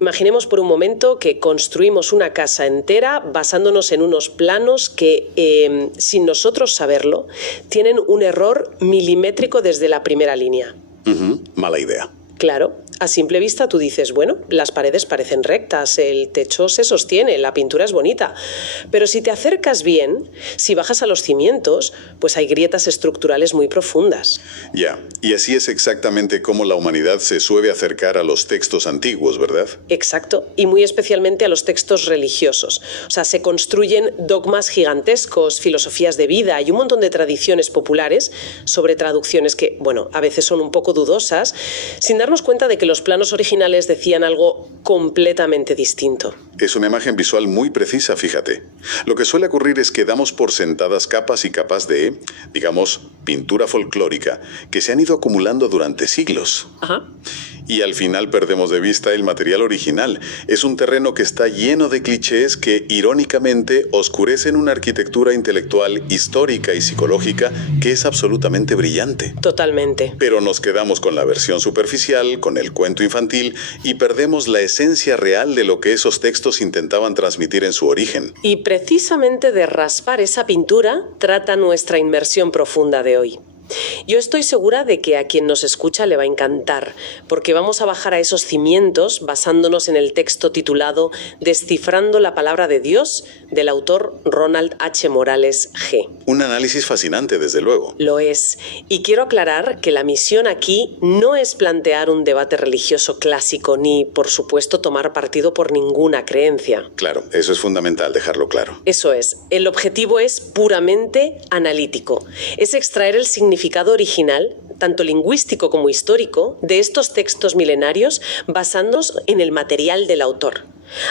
Imaginemos por un momento que construimos una casa entera basándonos en unos planos que, sin nosotros saberlo, tienen un error milimétrico desde la primera línea. Mala idea. Claro, a simple vista tú dices, bueno, las paredes parecen rectas, el techo se sostiene, la pintura es bonita. Pero si te acercas bien, si bajas a los cimientos, pues hay grietas estructurales muy profundas. Ya, y así es exactamente como la humanidad se suele acercar a los textos antiguos, ¿verdad? Exacto, y muy especialmente a los textos religiosos. O sea, se construyen dogmas gigantescos, filosofías de vida y un montón de tradiciones populares sobre traducciones que, bueno, a veces son un poco dudosas, sin darnos cuenta de que los planos originales decían algo completamente distinto. Es una imagen visual muy precisa, fíjate. Lo que suele ocurrir es que damos por sentadas capas y capas de, digamos, pintura folclórica, que se han ido acumulando durante siglos. Ajá. Y al final perdemos de vista el material original. Es un terreno que está lleno de clichés que, irónicamente, oscurecen una arquitectura intelectual, histórica y psicológica que es absolutamente brillante. Totalmente. Pero nos quedamos con la versión superficial, con el cuento infantil, y perdemos la esencia real de lo que esos textos intentaban transmitir en su origen. Y precisamente de raspar esa pintura trata nuestra inmersión profunda de hoy. Yo estoy segura de que a quien nos escucha le va a encantar, porque vamos a bajar a esos cimientos basándonos en el texto titulado Descifrando la palabra de Dios, del autor Ronald H. Morales G. Un análisis fascinante, desde luego. Lo es. Y quiero aclarar que la misión aquí no es plantear un debate religioso clásico, ni, por supuesto, tomar partido por ninguna creencia. Claro, eso es fundamental, dejarlo claro. Eso es. El objetivo es puramente analítico. Es extraer el significado original, tanto lingüístico como histórico, de estos textos milenarios basándonos en el material del autor.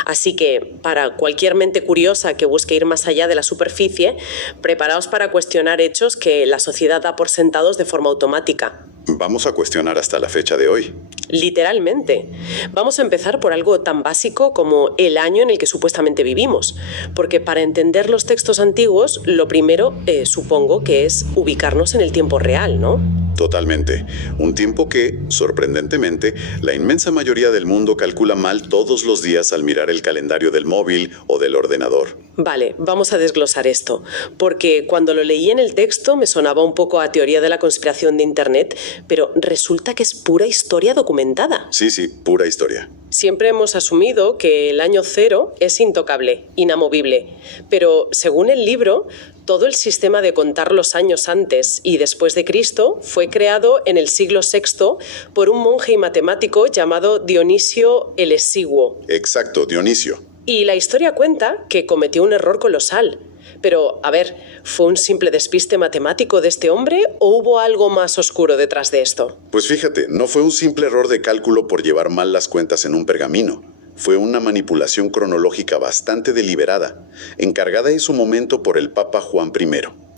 Así que, para cualquier mente curiosa que busque ir más allá de la superficie, preparaos para cuestionar hechos que la sociedad da por sentados de forma automática. Vamos a cuestionar hasta la fecha de hoy. Literalmente. Vamos a empezar por algo tan básico como el año en el que supuestamente vivimos. Porque para entender los textos antiguos, lo primero, supongo, que es ubicarnos en el tiempo real, ¿no? Totalmente. Un tiempo que, sorprendentemente, la inmensa mayoría del mundo calcula mal todos los días al mirar el calendario del móvil o del ordenador. Vale, vamos a desglosar esto, porque cuando lo leí en el texto me sonaba un poco a teoría de la conspiración de Internet, pero resulta que es pura historia documentada. Sí, pura historia. Siempre hemos asumido que el año cero es intocable, inamovible, pero según el libro, todo el sistema de contar los años antes y después de Cristo fue creado en el siglo VI por un monje y matemático llamado Dionisio el Exiguo. Exacto, Dionisio. Y la historia cuenta que cometió un error colosal. Pero, a ver, ¿fue un simple despiste matemático de este hombre o hubo algo más oscuro detrás de esto? Pues fíjate, no fue un simple error de cálculo por llevar mal las cuentas en un pergamino. Fue una manipulación cronológica bastante deliberada, encargada en su momento por el Papa Juan I.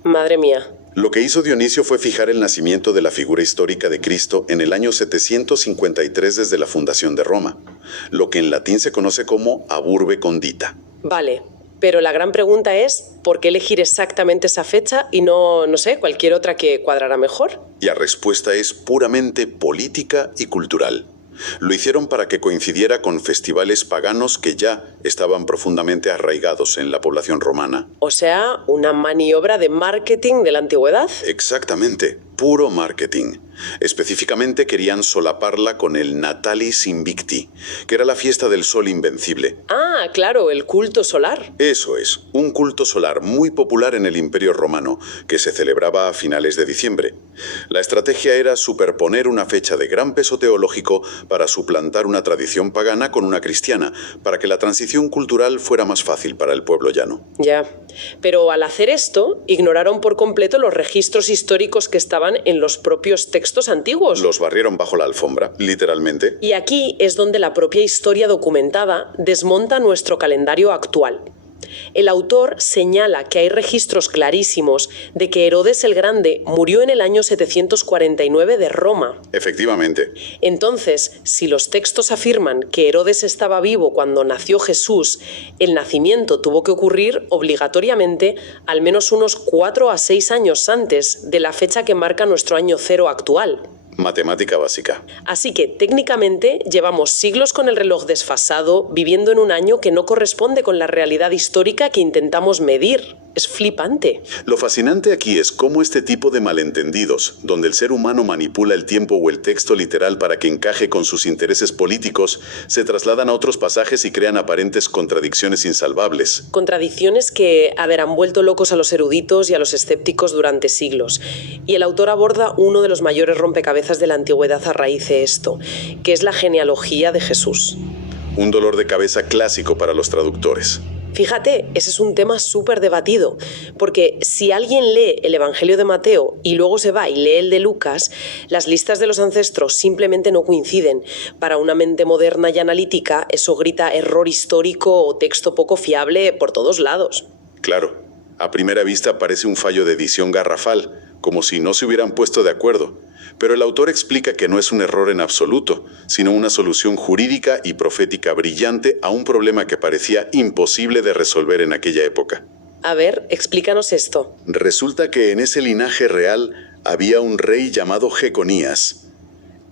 Madre mía. Lo que hizo Dionisio fue fijar el nacimiento de la figura histórica de Cristo en el año 753 desde la fundación de Roma, lo que en latín se conoce como ab urbe condita. Vale, pero la gran pregunta es, ¿por qué elegir exactamente esa fecha y no sé, cualquier otra que cuadrara mejor? Y la respuesta es puramente política y cultural. Lo hicieron para que coincidiera con festivales paganos que ya estaban profundamente arraigados en la población romana. O sea, una maniobra de marketing de la antigüedad. Exactamente, puro marketing. Específicamente querían solaparla con el Natalis Invicti, que era la fiesta del sol invencible. Ah, claro, el culto solar. Eso es, un culto solar muy popular en el Imperio Romano, que se celebraba a finales de diciembre. La estrategia era superponer una fecha de gran peso teológico para suplantar una tradición pagana con una cristiana, para que la transición cultural fuera más fácil para el pueblo llano. Ya, pero al hacer esto, ignoraron por completo los registros históricos que estaban en los propios textos antiguos. Los barrieron bajo la alfombra, literalmente. Y aquí es donde la propia historia documentada desmonta nuestro calendario actual. El autor señala que hay registros clarísimos de que Herodes el Grande murió en el año 749 de Roma. Efectivamente. Entonces, si los textos afirman que Herodes estaba vivo cuando nació Jesús, el nacimiento tuvo que ocurrir obligatoriamente al menos unos 4 a 6 años antes de la fecha que marca nuestro año cero actual. Matemática básica. Así que técnicamente llevamos siglos con el reloj desfasado, viviendo en un año que no corresponde con la realidad histórica que intentamos medir. Es flipante. Lo fascinante aquí es cómo este tipo de malentendidos, donde el ser humano manipula el tiempo o el texto literal para que encaje con sus intereses políticos, se trasladan a otros pasajes y crean aparentes contradicciones insalvables. Contradicciones que, han vuelto locos a los eruditos y a los escépticos durante siglos. Y el autor aborda uno de los mayores rompecabezas de la antigüedad a raíz de esto, que es la genealogía de Jesús. Un dolor de cabeza clásico para los traductores. Fíjate, ese es un tema súper debatido, porque si alguien lee el Evangelio de Mateo y luego se va y lee el de Lucas, las listas de los ancestros simplemente no coinciden. Para una mente moderna y analítica, eso grita error histórico o texto poco fiable por todos lados. Claro, a primera vista parece un fallo de edición garrafal, como si no se hubieran puesto de acuerdo. Pero el autor explica que no es un error en absoluto, sino una solución jurídica y profética brillante a un problema que parecía imposible de resolver en aquella época. A ver, explícanos esto. Resulta que en ese linaje real había un rey llamado Jeconías.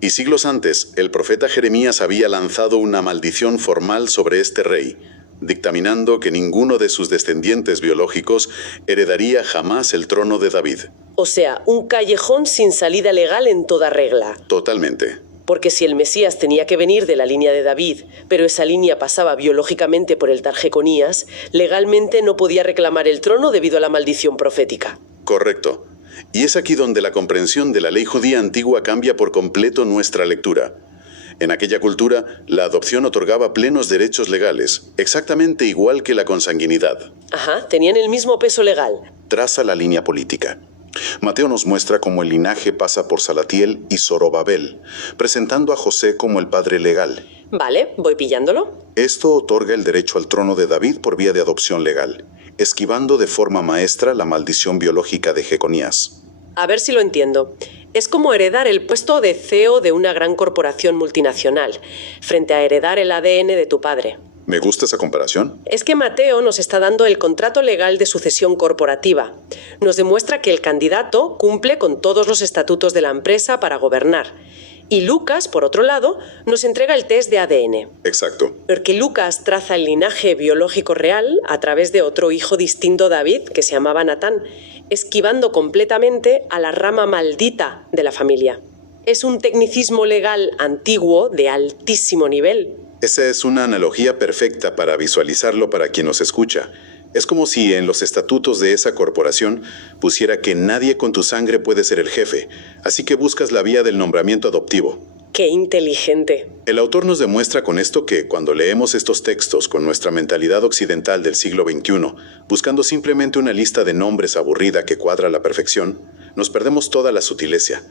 Y siglos antes, el profeta Jeremías había lanzado una maldición formal sobre este rey, dictaminando que ninguno de sus descendientes biológicos heredaría jamás el trono de David. O sea, un callejón sin salida legal en toda regla. Totalmente. Porque si el Mesías tenía que venir de la línea de David, pero esa línea pasaba biológicamente por el tal Jeconías, legalmente no podía reclamar el trono debido a la maldición profética. Correcto. Y es aquí donde la comprensión de la ley judía antigua cambia por completo nuestra lectura. En aquella cultura, la adopción otorgaba plenos derechos legales, exactamente igual que la consanguinidad. Ajá, tenían el mismo peso legal. Traza la línea política. Mateo nos muestra cómo el linaje pasa por Salatiel y Zorobabel, presentando a José como el padre legal. Vale, voy pillándolo. Esto otorga el derecho al trono de David por vía de adopción legal, esquivando de forma maestra la maldición biológica de Jeconías. A ver si lo entiendo. Es como heredar el puesto de CEO de una gran corporación multinacional, frente a heredar el ADN de tu padre. ¿Me gusta esa comparación? Es que Mateo nos está dando el contrato legal de sucesión corporativa. Nos demuestra que el candidato cumple con todos los estatutos de la empresa para gobernar. Y Lucas, por otro lado, nos entrega el test de ADN. Exacto. Porque Lucas traza el linaje biológico real a través de otro hijo distinto, David, que se llamaba Natán, esquivando completamente a la rama maldita de la familia. Es un tecnicismo legal antiguo de altísimo nivel. Esa es una analogía perfecta para visualizarlo para quien nos escucha. Es como si en los estatutos de esa corporación pusiera que nadie con tu sangre puede ser el jefe, así que buscas la vía del nombramiento adoptivo. ¡Qué inteligente! El autor nos demuestra con esto que cuando leemos estos textos con nuestra mentalidad occidental del siglo XXI, buscando simplemente una lista de nombres aburrida que cuadra a la perfección, nos perdemos toda la sutileza.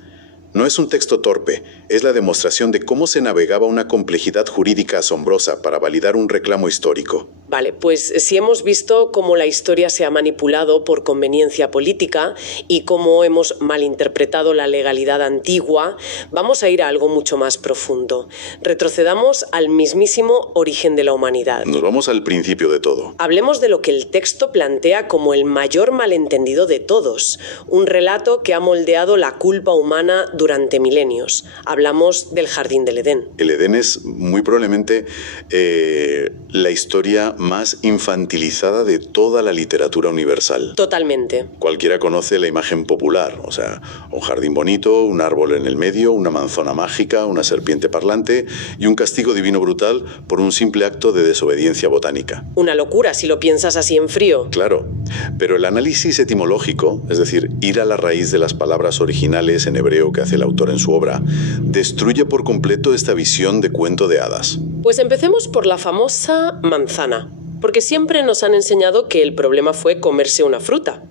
No es un texto torpe, es la demostración de cómo se navegaba una complejidad jurídica asombrosa para validar un reclamo histórico. Vale, pues si hemos visto cómo la historia se ha manipulado por conveniencia política y cómo hemos malinterpretado la legalidad antigua, vamos a ir a algo mucho más profundo. Retrocedamos al mismísimo origen de la humanidad. Nos vamos al principio de todo. Hablemos de lo que el texto plantea como el mayor malentendido de todos, un relato que ha moldeado la culpa humana durante milenios. Hablamos del Jardín del Edén. El Edén es muy probablemente la historia más infantilizada de toda la literatura universal. Totalmente. Cualquiera conoce la imagen popular, o sea, un jardín bonito, un árbol en el medio, una manzana mágica, una serpiente parlante y un castigo divino brutal por un simple acto de desobediencia botánica. Una locura si lo piensas así en frío. Claro, pero el análisis etimológico, es decir, ir a la raíz de las palabras originales en hebreo que hace el autor en su obra, destruye por completo esta visión de cuento de hadas. Pues empecemos por la famosa manzana, porque siempre nos han enseñado que el problema fue comerse una fruta.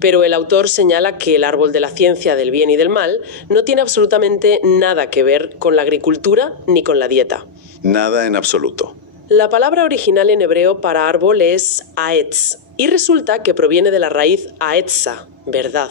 Pero el autor señala que el árbol de la ciencia del bien y del mal no tiene absolutamente nada que ver con la agricultura ni con la dieta. Nada en absoluto. La palabra original en hebreo para árbol es aetz, y resulta que proviene de la raíz aetza, verdad.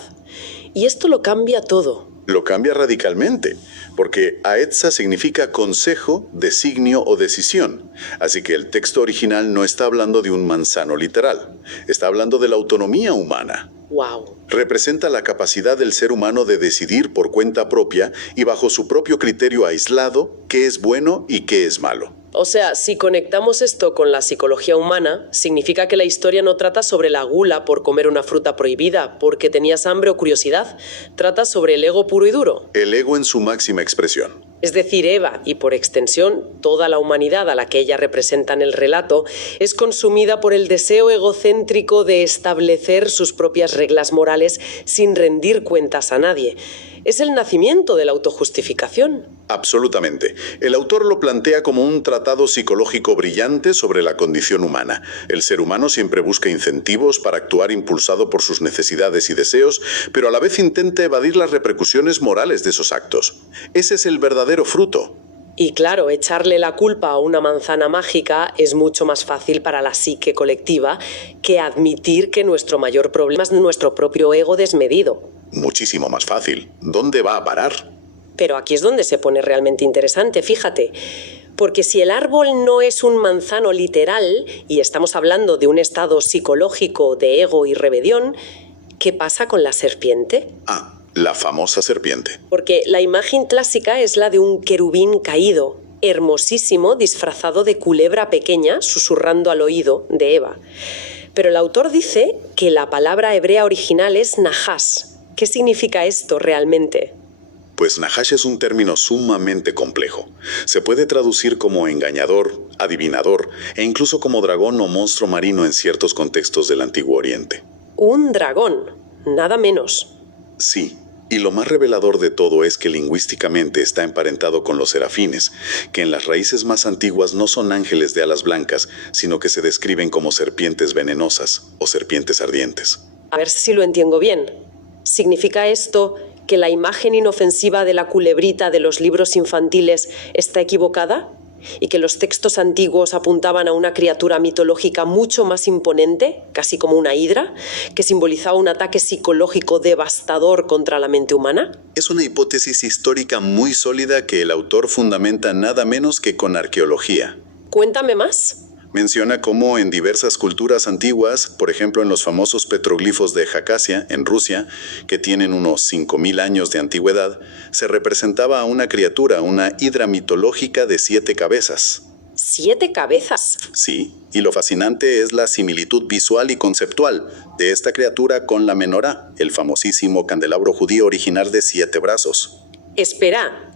Y esto lo cambia todo. Lo cambia radicalmente, porque aetza significa consejo, designio o decisión. Así que el texto original no está hablando de un manzano literal, está hablando de la autonomía humana. Wow. Representa la capacidad del ser humano de decidir por cuenta propia y bajo su propio criterio aislado qué es bueno y qué es malo. O sea, si conectamos esto con la psicología humana, significa que la historia no trata sobre la gula por comer una fruta prohibida, porque tenías hambre o curiosidad. Trata sobre el ego puro y duro. El ego en su máxima expresión. Es decir, Eva, y por extensión, toda la humanidad a la que ella representa en el relato, es consumida por el deseo egocéntrico de establecer sus propias reglas morales sin rendir cuentas a nadie. Es el nacimiento de la autojustificación. Absolutamente. El autor lo plantea como un tratado psicológico brillante sobre la condición humana. El ser humano siempre busca incentivos para actuar impulsado por sus necesidades y deseos, pero a la vez intenta evadir las repercusiones morales de esos actos. Ese es el verdadero fruto. Y claro, echarle la culpa a una manzana mágica es mucho más fácil para la psique colectiva que admitir que nuestro mayor problema es nuestro propio ego desmedido. Muchísimo más fácil. ¿Dónde va a parar? Pero aquí es donde se pone realmente interesante, fíjate. Porque si el árbol no es un manzano literal, y estamos hablando de un estado psicológico de ego y rebelión, ¿qué pasa con la serpiente? La famosa serpiente. Porque la imagen clásica es la de un querubín caído, hermosísimo, disfrazado de culebra pequeña, susurrando al oído de Eva. Pero el autor dice que la palabra hebrea original es nahash. ¿Qué significa esto realmente? Pues nahash es un término sumamente complejo. Se puede traducir como engañador, adivinador e incluso como dragón o monstruo marino en ciertos contextos del Antiguo Oriente. Un dragón, nada menos. Sí, y lo más revelador de todo es que lingüísticamente está emparentado con los serafines, que en las raíces más antiguas no son ángeles de alas blancas, sino que se describen como serpientes venenosas o serpientes ardientes. A ver si lo entiendo bien. ¿Significa esto que la imagen inofensiva de la culebrita de los libros infantiles está equivocada? ¿Y que los textos antiguos apuntaban a una criatura mitológica mucho más imponente, casi como una hidra, que simbolizaba un ataque psicológico devastador contra la mente humana? Es una hipótesis histórica muy sólida que el autor fundamenta nada menos que con arqueología. Cuéntame más. Menciona cómo en diversas culturas antiguas, por ejemplo en los famosos petroglifos de Jacasia, en Rusia, que tienen unos 5000 años de antigüedad, se representaba a una criatura, una hidra mitológica de 7 cabezas. ¿7 cabezas? Sí, y lo fascinante es la similitud visual y conceptual de esta criatura con la menorá, el famosísimo candelabro judío original de 7 brazos. Espera,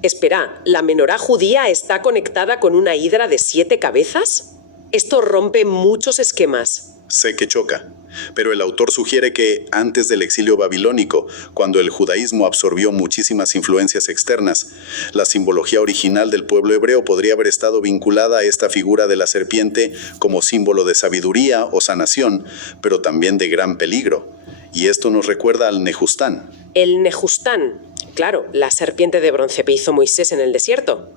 ¿la menorá judía está conectada con una hidra de 7 cabezas? Esto rompe muchos esquemas. Sé que choca, pero el autor sugiere que antes del exilio babilónico, cuando el judaísmo absorbió muchísimas influencias externas, la simbología original del pueblo hebreo podría haber estado vinculada a esta figura de la serpiente como símbolo de sabiduría o sanación, pero también de gran peligro. Y esto nos recuerda al Nejustán. El Nejustán, claro, la serpiente de bronce que hizo Moisés en el desierto.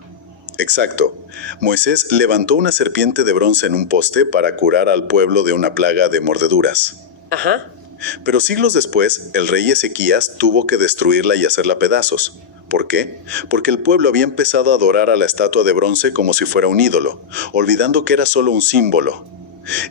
Exacto. Moisés levantó una serpiente de bronce en un poste para curar al pueblo de una plaga de mordeduras. Ajá. Pero siglos después, el rey Ezequías tuvo que destruirla y hacerla pedazos. ¿Por qué? Porque el pueblo había empezado a adorar a la estatua de bronce como si fuera un ídolo, olvidando que era solo un símbolo.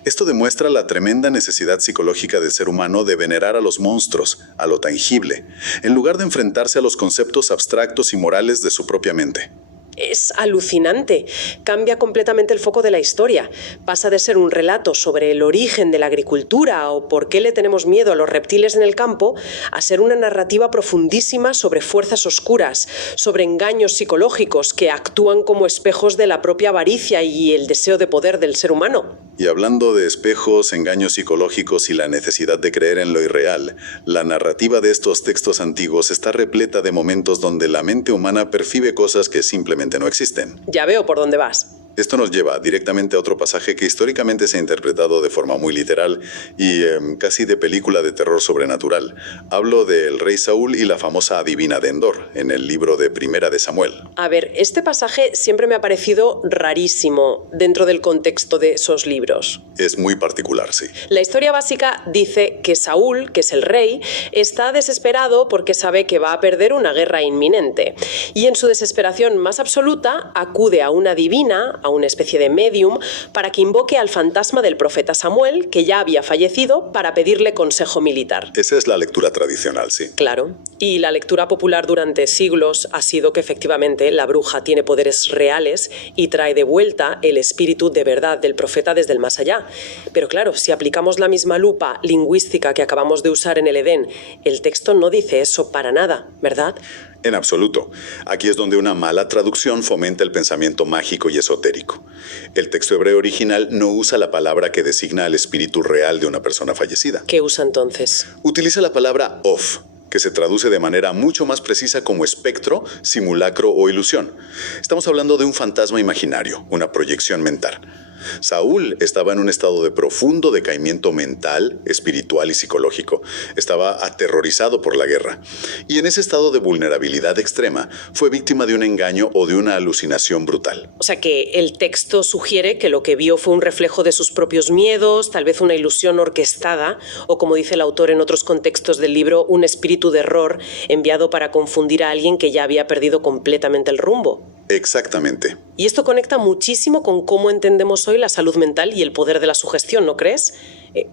Esto demuestra la tremenda necesidad psicológica del ser humano de venerar a los monstruos, a lo tangible, en lugar de enfrentarse a los conceptos abstractos y morales de su propia mente. Es alucinante. Cambia completamente el foco de la historia. Pasa de ser un relato sobre el origen de la agricultura o por qué le tenemos miedo a los reptiles en el campo a ser una narrativa profundísima sobre fuerzas oscuras, sobre engaños psicológicos que actúan como espejos de la propia avaricia y el deseo de poder del ser humano. Y hablando de espejos, engaños psicológicos y la necesidad de creer en lo irreal, la narrativa de estos textos antiguos está repleta de momentos donde la mente humana percibe cosas que simplemente no existen. Ya veo por dónde vas. Esto nos lleva directamente a otro pasaje que históricamente se ha interpretado de forma muy literal y casi de película de terror sobrenatural. Hablo del rey Saúl y la famosa adivina de Endor, en el libro de Primera de Samuel. A ver, este pasaje siempre me ha parecido rarísimo dentro del contexto de esos libros. Es muy particular, sí. La historia básica dice que Saúl, que es el rey, está desesperado porque sabe que va a perder una guerra inminente. Y en su desesperación más absoluta acude a una adivina a una especie de medium, para que invoque al fantasma del profeta Samuel, que ya había fallecido, para pedirle consejo militar. Esa es la lectura tradicional, sí. Claro. Y la lectura popular durante siglos ha sido que efectivamente la bruja tiene poderes reales y trae de vuelta el espíritu de verdad del profeta desde el más allá. Pero claro, si aplicamos la misma lupa lingüística que acabamos de usar en el Edén, el texto no dice eso para nada, ¿verdad? En absoluto. Aquí es donde una mala traducción fomenta el pensamiento mágico y esotérico. El texto hebreo original no usa la palabra que designa al espíritu real de una persona fallecida. ¿Qué usa entonces? Utiliza la palabra of, que se traduce de manera mucho más precisa como espectro, simulacro o ilusión. Estamos hablando de un fantasma imaginario, una proyección mental. Saúl estaba en un estado de profundo decaimiento mental, espiritual y psicológico. Estaba aterrorizado por la guerra. Y en ese estado de vulnerabilidad extrema, fue víctima de un engaño o de una alucinación brutal. O sea que el texto sugiere que lo que vio fue un reflejo de sus propios miedos, tal vez una ilusión orquestada, o como dice el autor en otros contextos del libro, un espíritu de error enviado para confundir a alguien que ya había perdido completamente el rumbo. Exactamente. Y esto conecta muchísimo con cómo entendemos hoy la salud mental y el poder de la sugestión, ¿no crees?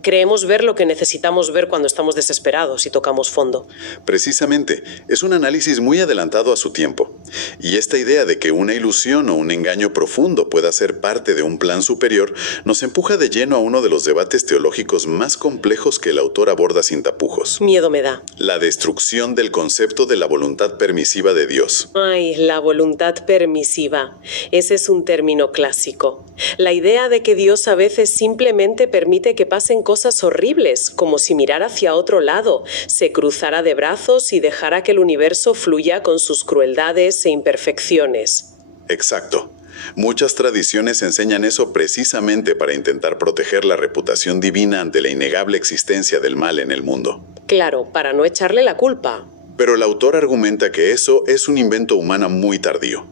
Creemos ver lo que necesitamos ver cuando estamos desesperados y tocamos fondo. Precisamente, es un análisis muy adelantado a su tiempo. Y esta idea de que una ilusión o un engaño profundo pueda ser parte de un plan superior nos empuja de lleno a uno de los debates teológicos más complejos que el autor aborda sin tapujos. Miedo me da. La destrucción del concepto de la voluntad permisiva de Dios. Ay, la voluntad permisiva. Ese es un término clásico. La idea de que Dios a veces simplemente permite que pasen cosas horribles, como si mirara hacia otro lado, se cruzara de brazos y dejara que el universo fluya con sus crueldades e imperfecciones. Exacto. Muchas tradiciones enseñan eso precisamente para intentar proteger la reputación divina ante la innegable existencia del mal en el mundo. Claro, para no echarle la culpa. Pero el autor argumenta que eso es un invento humano muy tardío.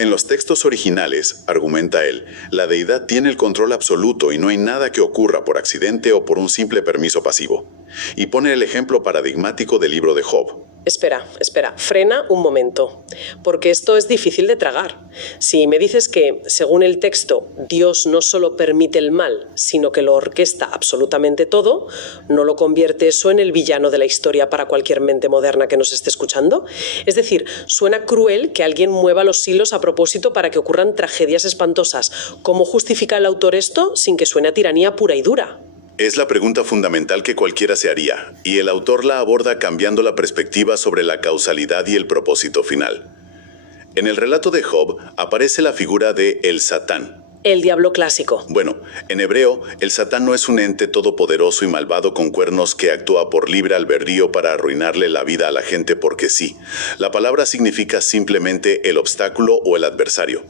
En los textos originales, argumenta él, la deidad tiene el control absoluto y no hay nada que ocurra por accidente o por un simple permiso pasivo. Y pone el ejemplo paradigmático del libro de Job. Espera, frena un momento, porque esto es difícil de tragar. Si me dices que, según el texto, Dios no solo permite el mal, sino que lo orquesta absolutamente todo, ¿no lo convierte eso en el villano de la historia para cualquier mente moderna que nos esté escuchando? Es decir, suena cruel que alguien mueva los hilos a propósito para que ocurran tragedias espantosas. ¿Cómo justifica el autor esto sin que suene a tiranía pura y dura? Es la pregunta fundamental que cualquiera se haría, y el autor la aborda cambiando la perspectiva sobre la causalidad y el propósito final. En el relato de Job aparece la figura de el Satán. El diablo clásico. Bueno, en hebreo, el Satán no es un ente todopoderoso y malvado con cuernos que actúa por libre albedrío para arruinarle la vida a la gente porque sí. La palabra significa simplemente el obstáculo o el adversario.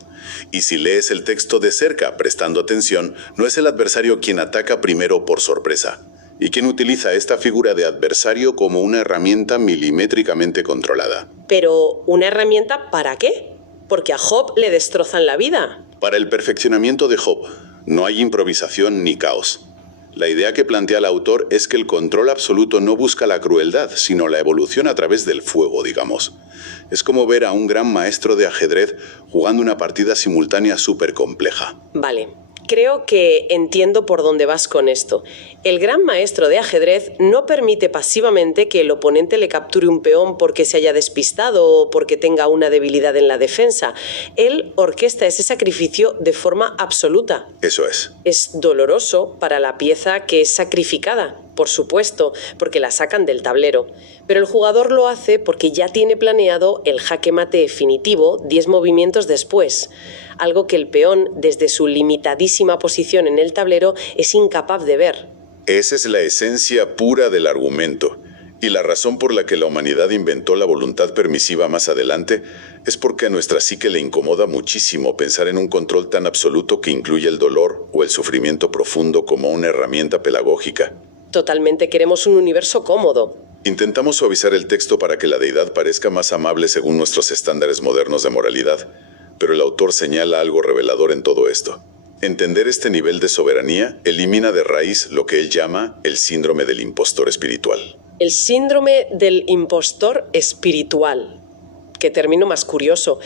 Y si lees el texto de cerca, prestando atención, no es el adversario quien ataca primero por sorpresa, y quien utiliza esta figura de adversario como una herramienta milimétricamente controlada. Pero, ¿una herramienta para qué? Porque a Job le destrozan la vida. Para el perfeccionamiento de Job, no hay improvisación ni caos. La idea que plantea el autor es que el control absoluto no busca la crueldad, sino la evolución a través del fuego, digamos. Es como ver a un gran maestro de ajedrez jugando una partida simultánea súper compleja. Vale. Creo que entiendo por dónde vas con esto. El gran maestro de ajedrez no permite pasivamente que el oponente le capture un peón porque se haya despistado o porque tenga una debilidad en la defensa. Él orquesta ese sacrificio de forma absoluta. Eso es. Es doloroso para la pieza que es sacrificada, por supuesto, porque la sacan del tablero. Pero el jugador lo hace porque ya tiene planeado el jaque mate definitivo 10 movimientos después. Algo que el peón, desde su limitadísima posición en el tablero, es incapaz de ver. Esa es la esencia pura del argumento. Y la razón por la que la humanidad inventó la voluntad permisiva más adelante es porque a nuestra psique le incomoda muchísimo pensar en un control tan absoluto que incluye el dolor o el sufrimiento profundo como una herramienta pedagógica. Totalmente queremos un universo cómodo. Intentamos suavizar el texto para que la deidad parezca más amable según nuestros estándares modernos de moralidad, pero el autor señala algo revelador en todo esto. Entender este nivel de soberanía elimina de raíz lo que él llama el síndrome del impostor espiritual. El síndrome del impostor espiritual. Qué término más curioso.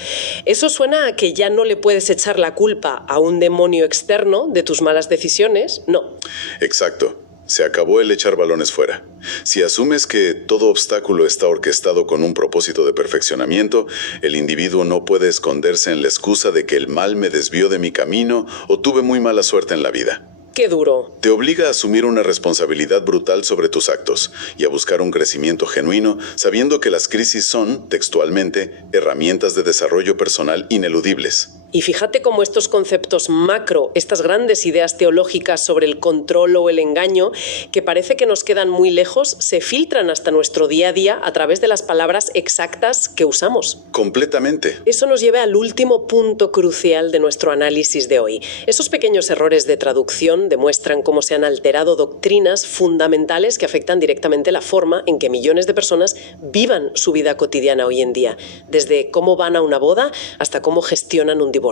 Eso suena a que ya no le puedes echar la culpa a un demonio externo de tus malas decisiones, no. Exacto. Se acabó el echar balones fuera. Si asumes que todo obstáculo está orquestado con un propósito de perfeccionamiento, el individuo no puede esconderse en la excusa de que el mal me desvió de mi camino o tuve muy mala suerte en la vida. ¡Qué duro! Te obliga a asumir una responsabilidad brutal sobre tus actos y a buscar un crecimiento genuino, sabiendo que las crisis son, textualmente, herramientas de desarrollo personal ineludibles. Y fíjate cómo estos conceptos macro, estas grandes ideas teológicas sobre el control o el engaño, que parece que nos quedan muy lejos, se filtran hasta nuestro día a día a través de las palabras exactas que usamos. Completamente. Eso nos lleva al último punto crucial de nuestro análisis de hoy. Esos pequeños errores de traducción demuestran cómo se han alterado doctrinas fundamentales que afectan directamente la forma en que millones de personas vivan su vida cotidiana hoy en día, desde cómo van a una boda hasta cómo gestionan un divorcio.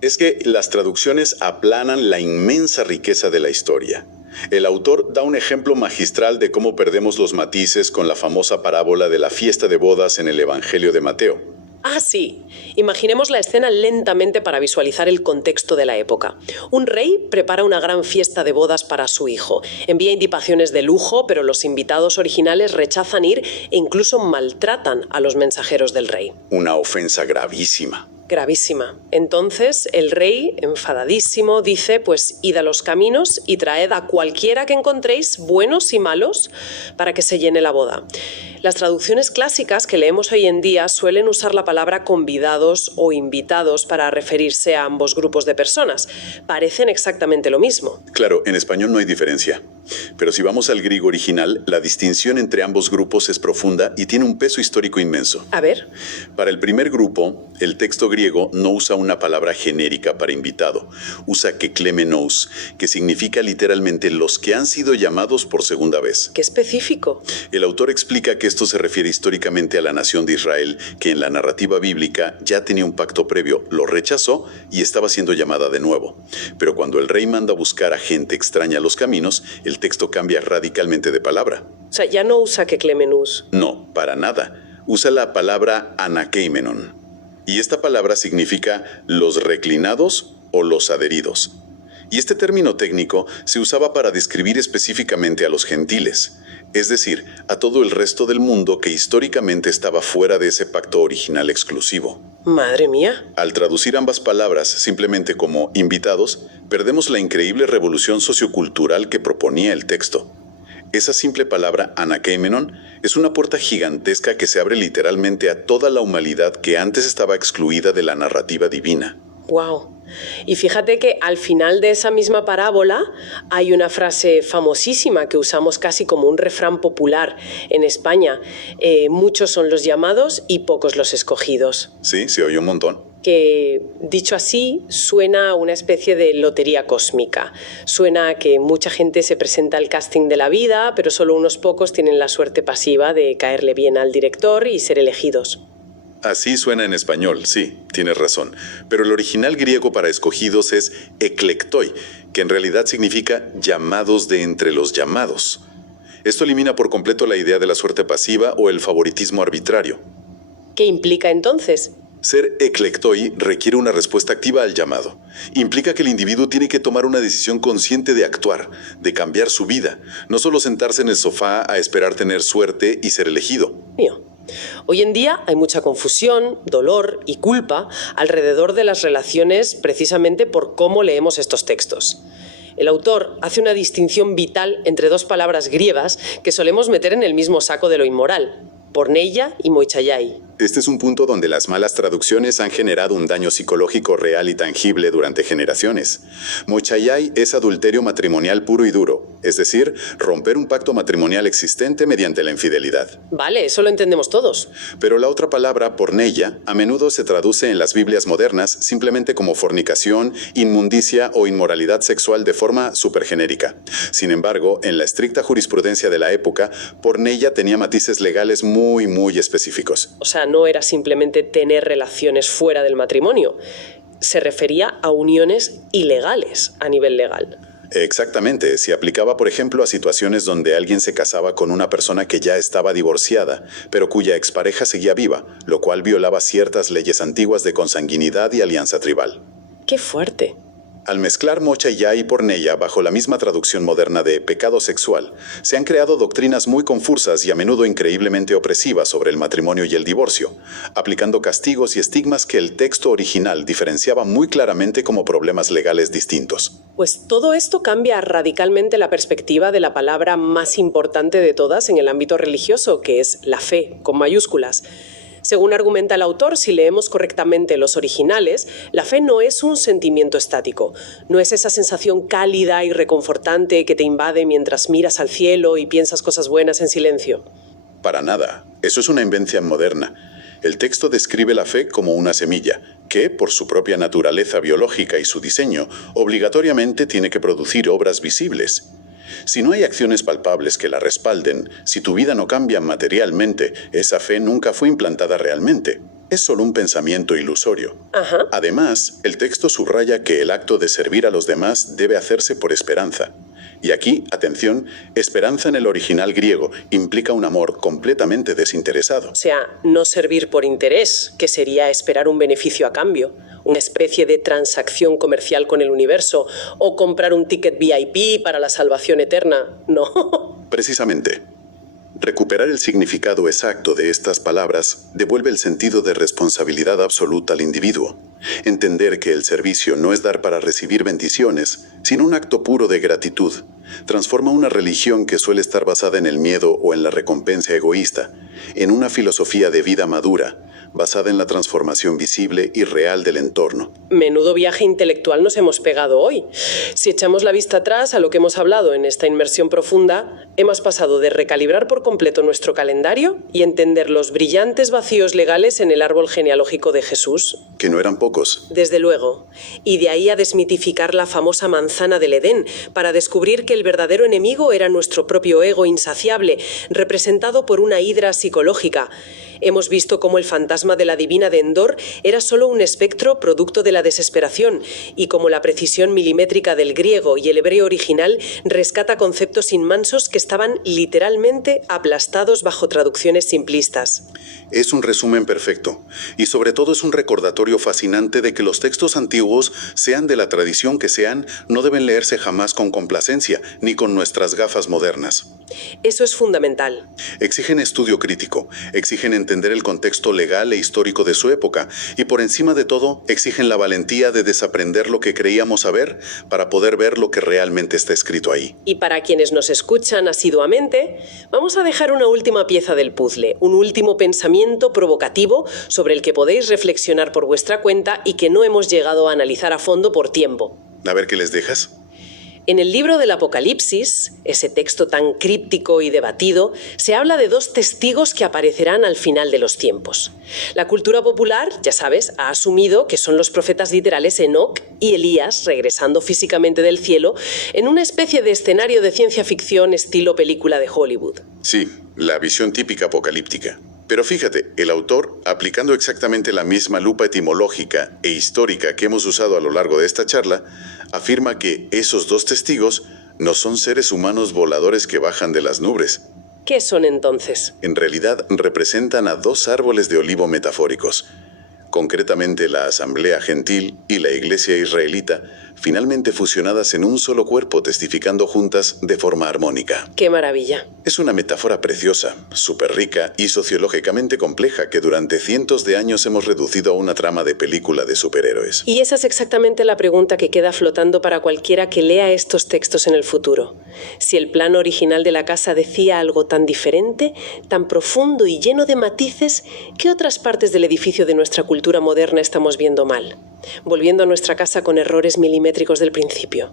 Es que las traducciones aplanan la inmensa riqueza de la historia. El autor da un ejemplo magistral de cómo perdemos los matices con la famosa parábola de la fiesta de bodas en el Evangelio de Mateo. Ah, sí. Imaginemos la escena lentamente para visualizar el contexto de la época. Un rey prepara una gran fiesta de bodas para su hijo. Envía invitaciones de lujo, pero los invitados originales rechazan ir e incluso maltratan a los mensajeros del rey. Una ofensa gravísima. Gravísima. Entonces el rey, enfadadísimo, dice, pues id a los caminos y traed a cualquiera que encontréis, buenos y malos, para que se llene la boda. Las traducciones clásicas que leemos hoy en día suelen usar la palabra convidados o invitados para referirse a ambos grupos de personas. Parecen exactamente lo mismo. Claro, en español no hay diferencia. Pero si vamos al griego original, la distinción entre ambos grupos es profunda y tiene un peso histórico inmenso. A ver. Para el primer grupo, el texto griego no usa una palabra genérica para invitado. Usa keklemenos, que significa literalmente los que han sido llamados por segunda vez. ¡Qué específico! El autor explica que esto se refiere históricamente a la nación de Israel, que en la narrativa bíblica ya tenía un pacto previo, lo rechazó y estaba siendo llamada de nuevo. Pero cuando el rey manda a buscar a gente extraña a los caminos, el texto cambia radicalmente de palabra. O sea, ya no usa keklemenus. No, para nada. Usa la palabra anakeimenon. Y esta palabra significa los reclinados o los adheridos. Y este término técnico se usaba para describir específicamente a los gentiles, es decir, a todo el resto del mundo que históricamente estaba fuera de ese pacto original exclusivo. ¡Madre mía! Al traducir ambas palabras simplemente como invitados, perdemos la increíble revolución sociocultural que proponía el texto. Esa simple palabra anakeimenon es una puerta gigantesca que se abre literalmente a toda la humanidad que antes estaba excluida de la narrativa divina. ¡Wow! Y fíjate que al final de esa misma parábola hay una frase famosísima que usamos casi como un refrán popular en España. Muchos son los llamados y pocos los escogidos. Sí, se oye un montón. Que, dicho así, suena a una especie de lotería cósmica. Suena a que mucha gente se presenta al casting de la vida, pero solo unos pocos tienen la suerte pasiva de caerle bien al director y ser elegidos. Así suena en español, sí, tienes razón. Pero el original griego para escogidos es eklektoi, que en realidad significa llamados de entre los llamados. Esto elimina por completo la idea de la suerte pasiva o el favoritismo arbitrario. ¿Qué implica entonces? Ser eklektoi requiere una respuesta activa al llamado. Implica que el individuo tiene que tomar una decisión consciente de actuar, de cambiar su vida, no solo sentarse en el sofá a esperar tener suerte y ser elegido. Mío. Hoy en día hay mucha confusión, dolor y culpa alrededor de las relaciones precisamente por cómo leemos estos textos. El autor hace una distinción vital entre dos palabras griegas que solemos meter en el mismo saco de lo inmoral, porneia y moichaiai. Este es un punto donde las malas traducciones han generado un daño psicológico real y tangible durante generaciones. Moichaiai es adulterio matrimonial puro y duro, es decir, romper un pacto matrimonial existente mediante la infidelidad. Vale, eso lo entendemos todos. Pero la otra palabra, porneia, a menudo se traduce en las Biblias modernas simplemente como fornicación, inmundicia o inmoralidad sexual de forma supergenérica. Sin embargo, en la estricta jurisprudencia de la época, porneia tenía matices legales muy específicos. O sea, no era simplemente tener relaciones fuera del matrimonio. Se refería a uniones ilegales a nivel legal. Exactamente, se aplicaba por ejemplo a situaciones donde alguien se casaba con una persona que ya estaba divorciada, pero cuya expareja seguía viva, lo cual violaba ciertas leyes antiguas de consanguinidad y alianza tribal. ¡Qué fuerte! Al mezclar mocha ya y porneia bajo la misma traducción moderna de pecado sexual, se han creado doctrinas muy confusas y a menudo increíblemente opresivas sobre el matrimonio y el divorcio, aplicando castigos y estigmas que el texto original diferenciaba muy claramente como problemas legales distintos. Pues todo esto cambia radicalmente la perspectiva de la palabra más importante de todas en el ámbito religioso, que es la fe, con mayúsculas. Según argumenta el autor, si leemos correctamente los originales, la fe no es un sentimiento estático, no es esa sensación cálida y reconfortante que te invade mientras miras al cielo y piensas cosas buenas en silencio. Para nada, eso es una invención moderna. El texto describe la fe como una semilla, que, por su propia naturaleza biológica y su diseño, obligatoriamente tiene que producir obras visibles. Si no hay acciones palpables que la respalden, si tu vida no cambia materialmente, esa fe nunca fue implantada realmente. Es solo un pensamiento ilusorio. Ajá. Además, el texto subraya que el acto de servir a los demás debe hacerse por esperanza. Y aquí, atención, esperanza en el original griego implica un amor completamente desinteresado. O sea, no servir por interés, que sería esperar un beneficio a cambio, una especie de transacción comercial con el universo, o comprar un ticket VIP para la salvación eterna. No. Precisamente. Recuperar el significado exacto de estas palabras devuelve el sentido de responsabilidad absoluta al individuo. Entender que el servicio no es dar para recibir bendiciones, sino un acto puro de gratitud, transforma una religión que suele estar basada en el miedo o en la recompensa egoísta, en una filosofía de vida madura, basada en la transformación visible y real del entorno. Menudo viaje intelectual nos hemos pegado hoy. Si echamos la vista atrás a lo que hemos hablado en esta inmersión profunda, hemos pasado de recalibrar por completo nuestro calendario y entender los brillantes vacíos legales en el árbol genealógico de Jesús. Que no eran pocos. Desde luego. Y de ahí a desmitificar la famosa manzana del Edén, para descubrir que el verdadero enemigo era nuestro propio ego insaciable, representado por una hidra psicológica. Hemos visto cómo el fantasma de la divina de Endor era solo un espectro producto de la desesperación, y cómo la precisión milimétrica del griego y el hebreo original rescata conceptos inmansos que estaban literalmente aplastados bajo traducciones simplistas. Es un resumen perfecto, y sobre todo es un recordatorio fascinante de que los textos antiguos, sean de la tradición que sean, no deben leerse jamás con complacencia, ni con nuestras gafas modernas. Eso es fundamental. Exigen estudio crítico, exigen entender el contexto legal e histórico de su época, y por encima de todo, exigen la valentía de desaprender lo que creíamos saber para poder ver lo que realmente está escrito ahí. Y para quienes nos escuchan asiduamente, vamos a dejar una última pieza del puzzle, un último pensamiento provocativo sobre el que podéis reflexionar por vuestra cuenta y que no hemos llegado a analizar a fondo por tiempo. A ver qué les dejas. En el libro del Apocalipsis, ese texto tan críptico y debatido, se habla de dos testigos que aparecerán al final de los tiempos. La cultura popular, ya sabes, ha asumido que son los profetas literales Enoc y Elías regresando físicamente del cielo en una especie de escenario de ciencia ficción estilo película de Hollywood. Sí, la visión típica apocalíptica. Pero fíjate, el autor, aplicando exactamente la misma lupa etimológica e histórica que hemos usado a lo largo de esta charla, afirma que esos dos testigos no son seres humanos voladores que bajan de las nubes. ¿Qué son entonces? En realidad representan a dos árboles de olivo metafóricos. Concretamente la Asamblea Gentil y la Iglesia Israelita, finalmente fusionadas en un solo cuerpo, testificando juntas de forma armónica. ¡Qué maravilla! Es una metáfora preciosa, súper rica y sociológicamente compleja que durante cientos de años hemos reducido a una trama de película de superhéroes. Y esa es exactamente la pregunta que queda flotando para cualquiera que lea estos textos en el futuro. Si el plano original de la casa decía algo tan diferente, tan profundo y lleno de matices, ¿qué otras partes del edificio de nuestra cultura moderna estamos viendo mal? Volviendo a nuestra casa con errores milimétricos del principio.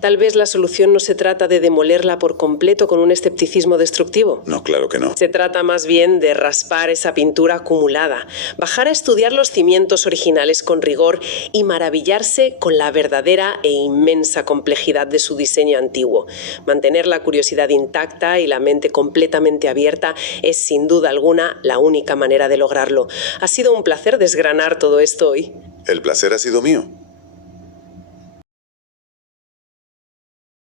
Tal vez la solución no se trata de demolerla por completo con un escepticismo destructivo. No, claro que no. Se trata más bien de raspar esa pintura acumulada, bajar a estudiar los cimientos originales con rigor y maravillarse con la verdadera e inmensa complejidad de su diseño antiguo. Mantener la curiosidad intacta y la mente completamente abierta es sin duda alguna la única manera de lograrlo. Ha sido un placer desgranar todo esto hoy. El placer ha sido mío.